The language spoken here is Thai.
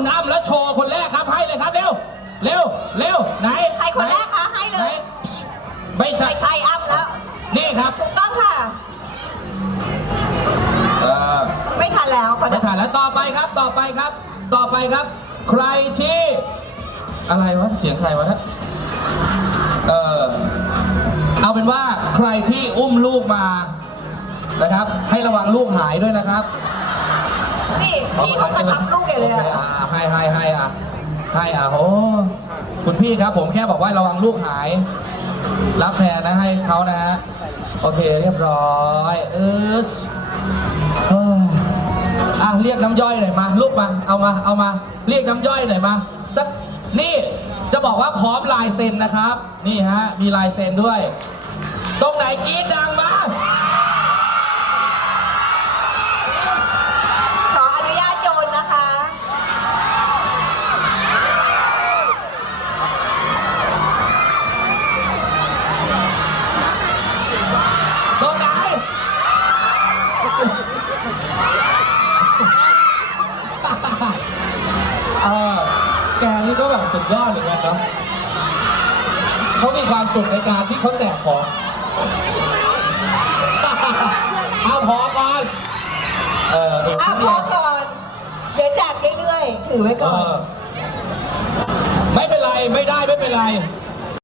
คุณอ้ำแล้วโชว์คนแรกครับให้เลยครับเร็วเร็วเร็วไหนใครคนแรกไหคะให้เลไหนยไม่ใช่ใครใครอัพแล้วนี่ครับถูกต้องค่ะเออไม่ทันแล้วขอโทไม่ษทันแล้วต่อไปครับต่อไปครับ ต่อไปครับ ใครที่ อะไรวะเสียงใครวะนะเออเอาเป็นว่าใครที่อุ้มลูกมานะครับ ให้ระวังลูกหายด้วยนะครับ นี่พี่เขากระชับลูกใหญ่เลยโออะคอะ ให้ให้ให้อะให้อะโอ้คุณพี่ครับ ผมแค่บอกว่าระวังลูกหาย รับแทนนะให้เขานะฮะโอเคเรียบร้อย เออเอ้ยอะเรียกน้ำย่อยหน่อยมาลูกมาเอามาเอามา เรียกน้ำย่อยหน่อยมาสักนี่จะบอกว่าพร้อมลายเซ็นนะครับ นี่ฮะมีลายเซ็นด้วย ตรงไหนกรีดดังมา นี่ก็แบบสุดยอดเหมือนกันเนาะเขามีความสุขในการที่เขาแจกของ เอาพอก่อนเออเอออะชิ้นพเดีอยวก่อน เดี๋ยวแจกเรื่อยๆ ถือไว้เอก่อน อไม่เป็นไร ไม่ได้ไม่เป็นไร